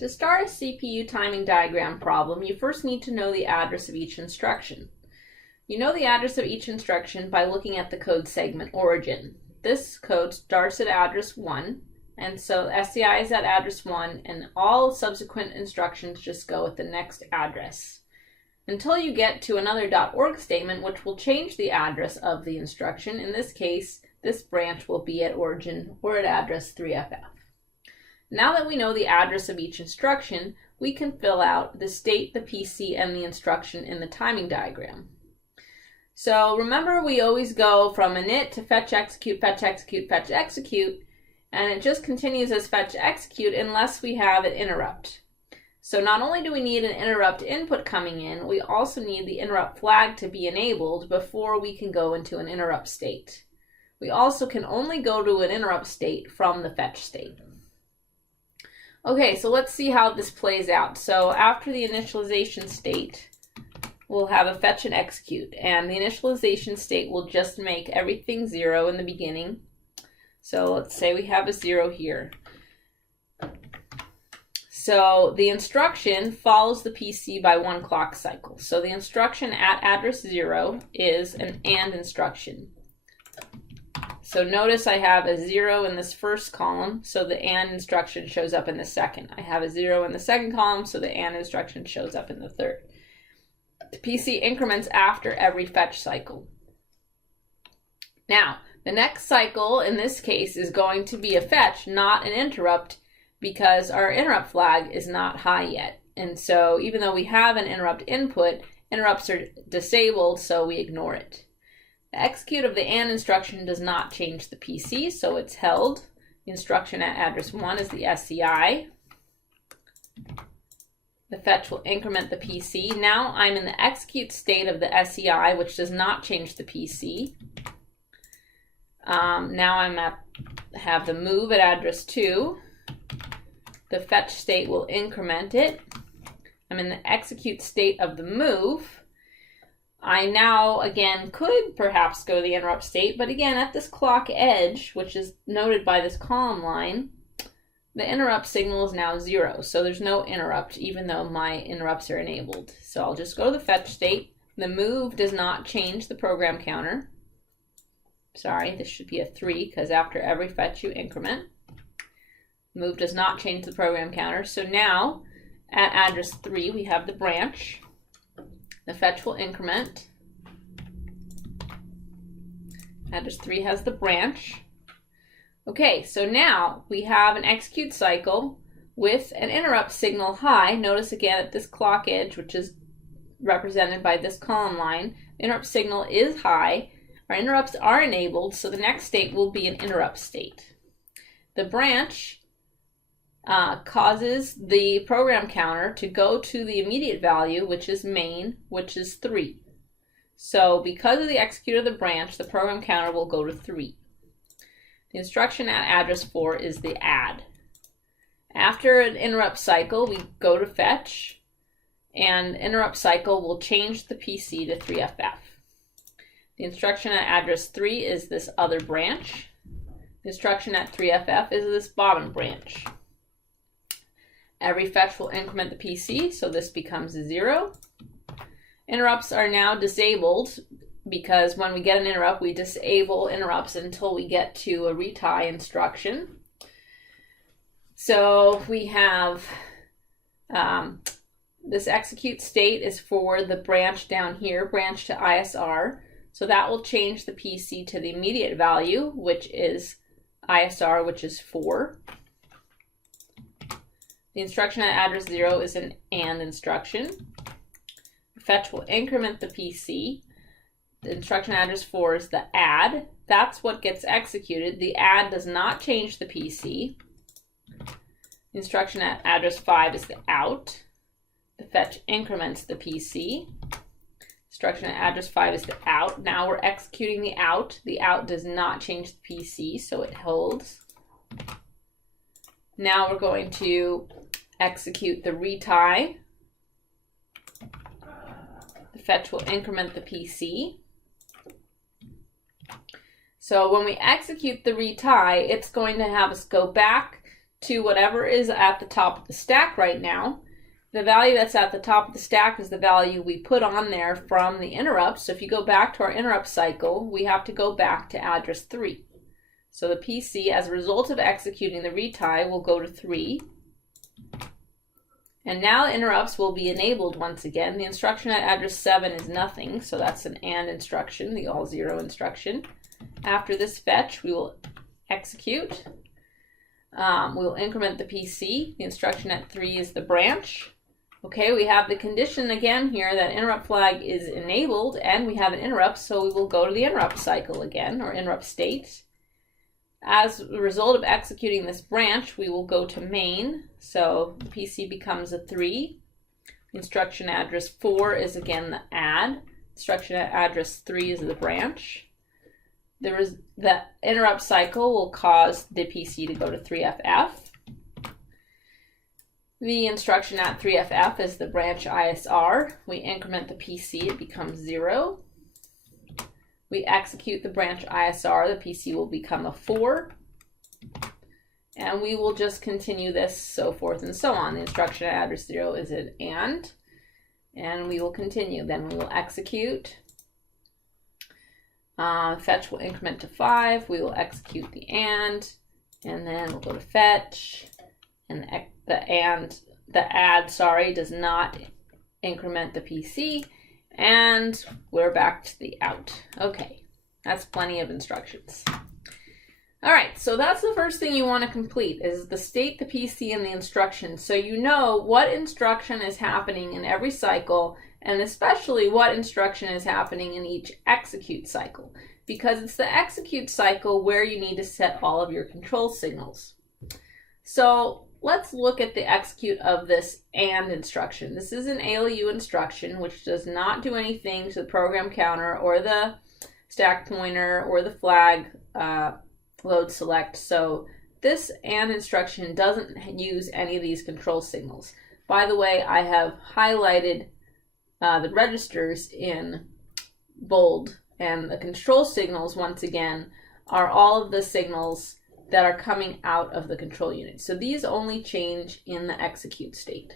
To start a CPU timing diagram problem, you first need to know the address of each instruction. You know the address of each instruction by looking at the code segment origin. This code starts at address 1, and so SCI is at address 1, and all subsequent instructions just go with the next address, until you get to another .org statement which will change the address of the instruction. In this case, this branch will be at origin or at address 3FF. Now that we know the address of each instruction, we can fill out the state, the PC, and the instruction in the timing diagram. So remember, we always go from init to fetch, execute, fetch, execute, fetch, execute, and it just continues as fetch, execute unless we have an interrupt. So not only do we need an interrupt input coming in, we also need the interrupt flag to be enabled before we can go into an interrupt state. We also can only go to an interrupt state from the fetch state. Okay, so let's see how this plays out. So after the initialization state, we'll have a fetch and execute, and the initialization state will just make everything 0 in the beginning. So let's say we have a 0 here. So the instruction follows the PC by 1 clock cycle. So the instruction at address 0 is an AND instruction. So notice I have a 0 in this first column, so the AND instruction shows up in the second. I have a 0 in the second column, so the AND instruction shows up in the third. The PC increments after every fetch cycle. Now, the next cycle in this case is going to be a fetch, not an interrupt, because our interrupt flag is not high yet. And so even though we have an interrupt input, interrupts are disabled, so we ignore it. The execute of the AND instruction does not change the PC, so it's held. The instruction at address 1 is the SCI. The fetch will increment the PC. Now I'm in the execute state of the SCI, which does not change the PC. Now have the move at address 2. The fetch state will increment it. I'm in the execute state of the move. I now, again, could perhaps go to the interrupt state, but again, at this clock edge, which is noted by this column line, the interrupt signal is now 0, so there's no interrupt, even though my interrupts are enabled. So I'll just go to the fetch state. The move does not change the program counter. Sorry, this should be a 3, because after every fetch you increment. Move does not change the program counter. So now, at address 3, we have the branch. The fetch will increment. Address 3 has the branch. Okay, so now we have an execute cycle with an interrupt signal high. Notice again at this clock edge, which is represented by this column line, the interrupt signal is high. Our interrupts are enabled, so the next state will be an interrupt state. The branch causes the program counter to go to the immediate value, which is main, which is 3. So because of the execute of the branch, the program counter will go to 3. The instruction at address 4 is the add. After an interrupt cycle, we go to fetch, and interrupt cycle will change the PC to 3FF. The instruction at address 3 is this other branch. The instruction at 3FF is this bottom branch. Every fetch will increment the PC, so this becomes 0. Interrupts are now disabled because when we get an interrupt, we disable interrupts until we get to a retie instruction. So we have this execute state is for the branch down here, branch to ISR. So that will change the PC to the immediate value, which is ISR, which is 4. The instruction at address 0 is an AND instruction. Fetch will increment the PC. The instruction at address 4 is the add. That's what gets executed. The add does not change the PC. The instruction at address 5 is the out. The fetch increments the PC. Instruction at address 5 is the out. Now we're executing the out. The out does not change the PC, so it holds. Now we're going to execute the retie. The fetch will increment the PC. So when we execute the retie, it's going to have us go back to whatever is at the top of the stack right now. The value that's at the top of the stack is the value we put on there from the interrupt. So if you go back to our interrupt cycle, we have to go back to address 3. So the PC, as a result of executing the retie, will go to 3. And now interrupts will be enabled once again. The instruction at address 7 is nothing, so that's an AND instruction, the all 0 instruction. After this fetch, we will execute. We'll increment the PC. The instruction at 3 is the branch. Okay, we have the condition again here that interrupt flag is enabled, and we have an interrupt, so we will go to the interrupt cycle again, or interrupt state. As a result of executing this branch, we will go to main, so the PC becomes a 3. Instruction address 4 is again the add. Instruction at address 3 is the branch. The interrupt cycle will cause the PC to go to 3FF. The instruction at 3FF is the branch ISR. We increment the PC, it becomes 0. We execute the branch ISR, the PC will become a 4. And we will just continue this, so forth and so on. The instruction at address 0 is an and we will continue. Then we will execute. Fetch will increment to 5. We will execute the and then we'll go to fetch. And the add does not increment the PC, and we're back to the out. Okay, that's plenty of instructions. All right, so that's the first thing you want to complete is the state, the PC, and the instruction. So you know what instruction is happening in every cycle, and especially what instruction is happening in each execute cycle, because it's the execute cycle where you need to set all of your control signals. So let's look at the execute of this AND instruction. This is an ALU instruction which does not do anything to the program counter or the stack pointer or the flag load select. So this AND instruction doesn't use any of these control signals. By the way, I have highlighted the registers in bold, and the control signals, once again, are all of the signals that are coming out of the control unit. So these only change in the execute state.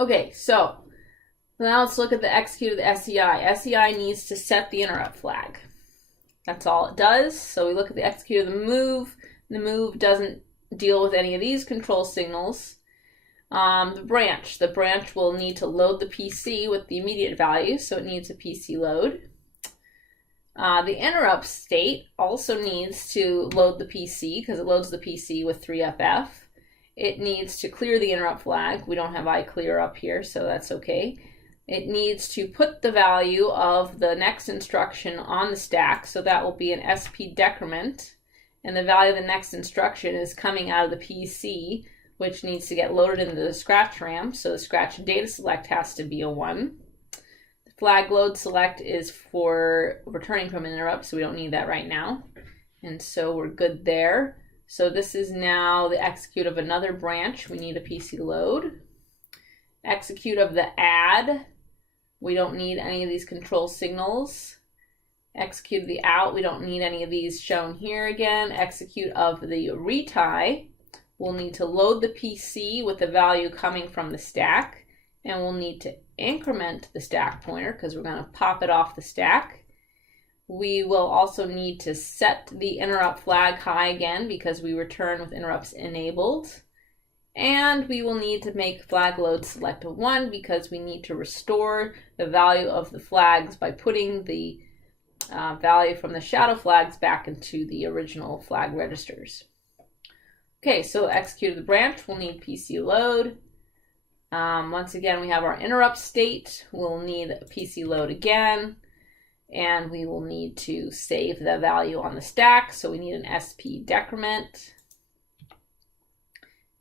Okay, so now let's look at the execute of the SEI. SEI needs to set the interrupt flag. That's all it does. So we look at the execute of the move. The move doesn't deal with any of these control signals. The branch will need to load the PC with the immediate value, so it needs a PC load. The interrupt state also needs to load the PC because it loads the PC with 3FF. It needs to clear the interrupt flag. We don't have iClear up here, so that's okay. It needs to put the value of the next instruction on the stack, so that will be an SP decrement. And the value of the next instruction is coming out of the PC, which needs to get loaded into the scratch RAM, so the scratch data select has to be a 1. Flag load select is for returning from an interrupt, so we don't need that right now. And so we're good there. So this is now the execute of another branch. We need a PC load. Execute of the add. We don't need any of these control signals. Execute of the out. We don't need any of these shown here again. Execute of the retie. We'll need to load the PC with the value coming from the stack. And we'll need to increment the stack pointer because we're going to pop it off the stack. We will also need to set the interrupt flag high again because we return with interrupts enabled. And we will need to make flag load select a 1 because we need to restore the value of the flags by putting the value from the shadow flags back into the original flag registers. Okay, so execute of the branch, we'll need PC load. Once again, we have our interrupt state. We'll need a PC load again, and we will need to save the value on the stack. So we need an SP decrement,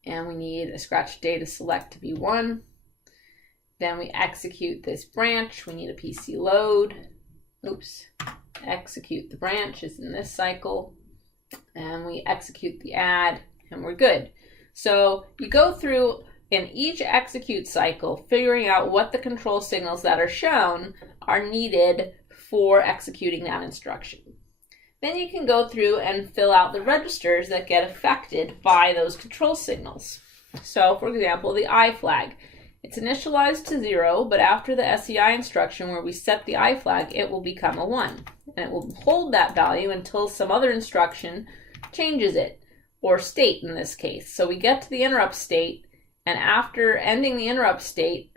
and we need a scratch data select to be 1. Then we execute this branch. We need a PC load. Oops. Execute the branch is in this cycle, and we execute the add, and we're good. So you go through in each execute cycle, figuring out what the control signals that are shown are needed for executing that instruction. Then you can go through and fill out the registers that get affected by those control signals. So, for example, the I flag. It's initialized to 0, but after the SEI instruction where we set the I flag, it will become a 1. And it will hold that value until some other instruction changes it, or state in this case. So we get to the interrupt state, and after ending the interrupt state,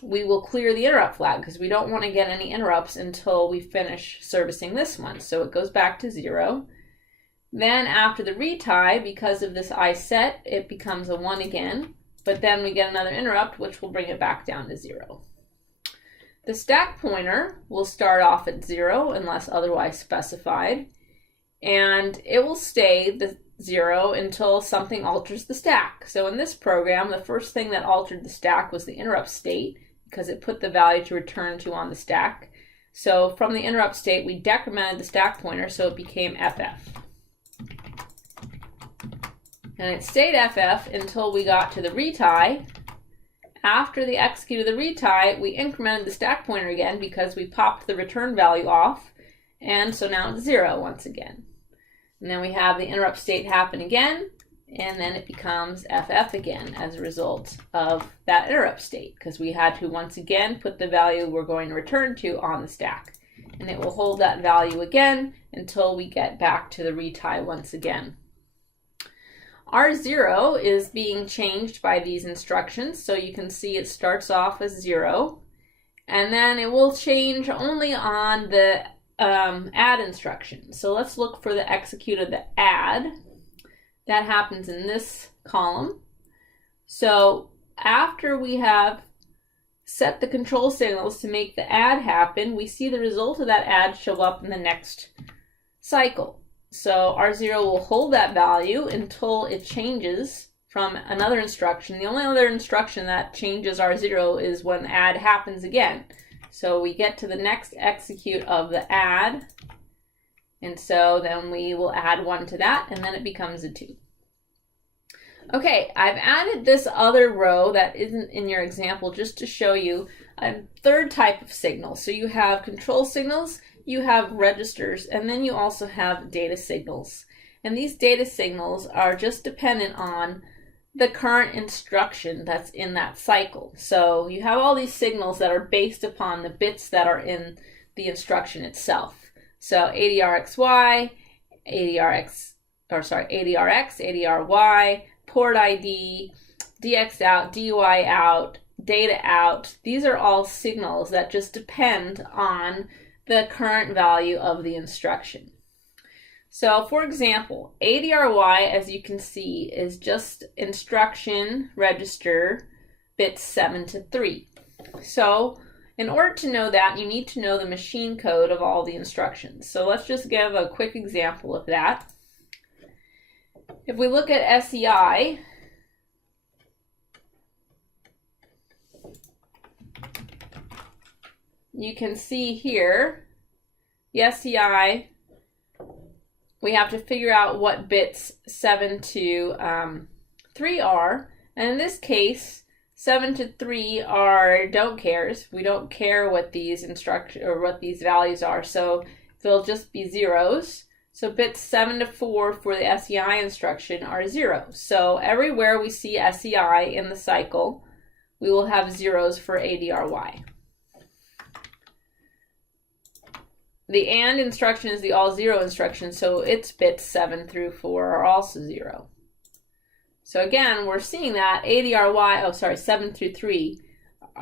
we will clear the interrupt flag because we don't want to get any interrupts until we finish servicing this one. So it goes back to 0. Then after the retie, because of this I set, it becomes a 1 again. But then we get another interrupt, which will bring it back down to 0. The stack pointer will start off at 0 unless otherwise specified, and it will stay the 0 until something alters the stack. So in this program, the first thing that altered the stack was the interrupt state, because it put the value to return to on the stack. So from the interrupt state, we decremented the stack pointer, so it became FF. And it stayed FF until we got to the retie. After the execute of the retie, we incremented the stack pointer again because we popped the return value off, and so now it's 0 once again. And then we have the interrupt state happen again, and then it becomes FF again as a result of that interrupt state, because we had to once again put the value we're going to return to on the stack. And it will hold that value again until we get back to the retie once again. R0 is being changed by these instructions, so you can see it starts off as 0, and then it will change only on the add instruction. So let's look for the execute of the add. That happens in this column. So after we have set the control signals to make the add happen, we see the result of that add show up in the next cycle. So R0 will hold that value until it changes from another instruction. The only other instruction that changes R0 is when add happens again. So we get to the next execute of the add, and so then we will add 1 to that, and then it becomes a 2. Okay, I've added this other row that isn't in your example just to show you a third type of signal. So you have control signals, you have registers, and then you also have data signals. And these data signals are just dependent on the current instruction that's in that cycle. So you have all these signals that are based upon the bits that are in the instruction itself. So ADRXY, ADRX, ADRY, port ID, DX out, DY out, data out. These are all signals that just depend on the current value of the instruction. So for example, ADRY, as you can see, is just instruction register bits 7 to 3. So in order to know that, you need to know the machine code of all the instructions. So let's just give a quick example of that. If we look at SEI, you can see here, the SEI, we have to figure out what bits 7 to 3 are. And in this case, 7 to 3 are don't cares. We don't care what these what these values are. So they'll just be zeros. So bits 7 to 4 for the SEI instruction are 0. So everywhere we see SEI in the cycle, we will have zeros for ADRY. The AND instruction is the all 0 instruction, so its bits 7 through 4 are also 0. So again, we're seeing that ADRY, 7 through 3,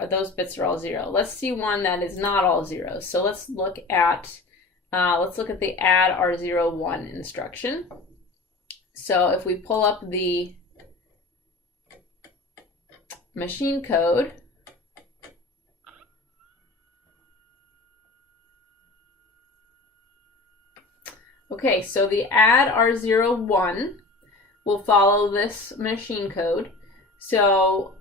those bits are all 0. Let's see one that is not all 0. So let's look at the add R01 instruction. So if we pull up the machine code, okay, so the add R01 will follow this machine code. So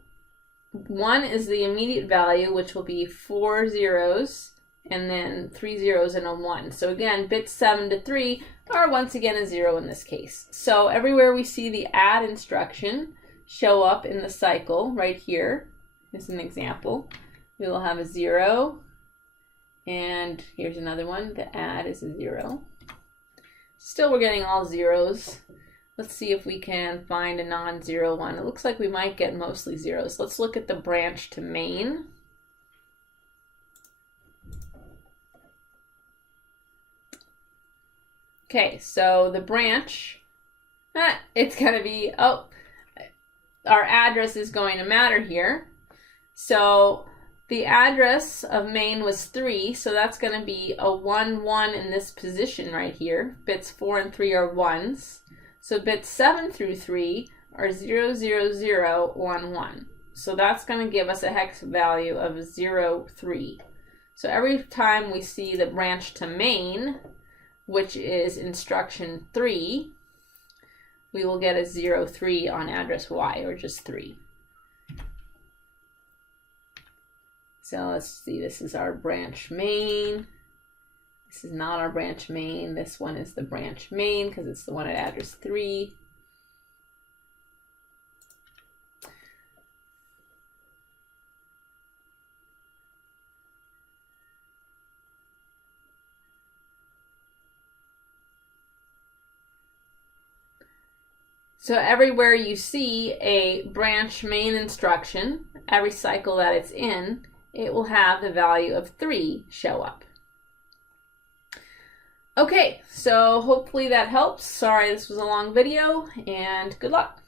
1 is the immediate value, which will be 4 zeros, and then 3 zeros and a 1. So again, bits 7 to 3 are once again a 0 in this case. So everywhere we see the add instruction show up in the cycle, right here is an example. We will have a 0, and here's another one. The add is a 0. Still we're getting all zeros. Let's see if we can find a non-zero one. It looks like we might get mostly zeros. Let's look at the branch to main. Okay, so the branch, it's going to be, oh, our address is going to matter here. So the address of main was 3, so that's going to be a 1, 1 in this position right here. Bits 4 and 3 are 1s. So bits 7 through 3 are 0, 0, 0, 1, 1. So that's going to give us a hex value of 0, 3. So every time we see the branch to main, which is instruction 3, we will get a 0, 3 on address Y, or just 3. So let's see, this is our branch main. This is not our branch main. This one is the branch main because it's the one at address 3. So everywhere you see a branch main instruction, every cycle that it's in, it will have the value of 3 show up. Okay, so hopefully that helps. Sorry this was a long video, and good luck.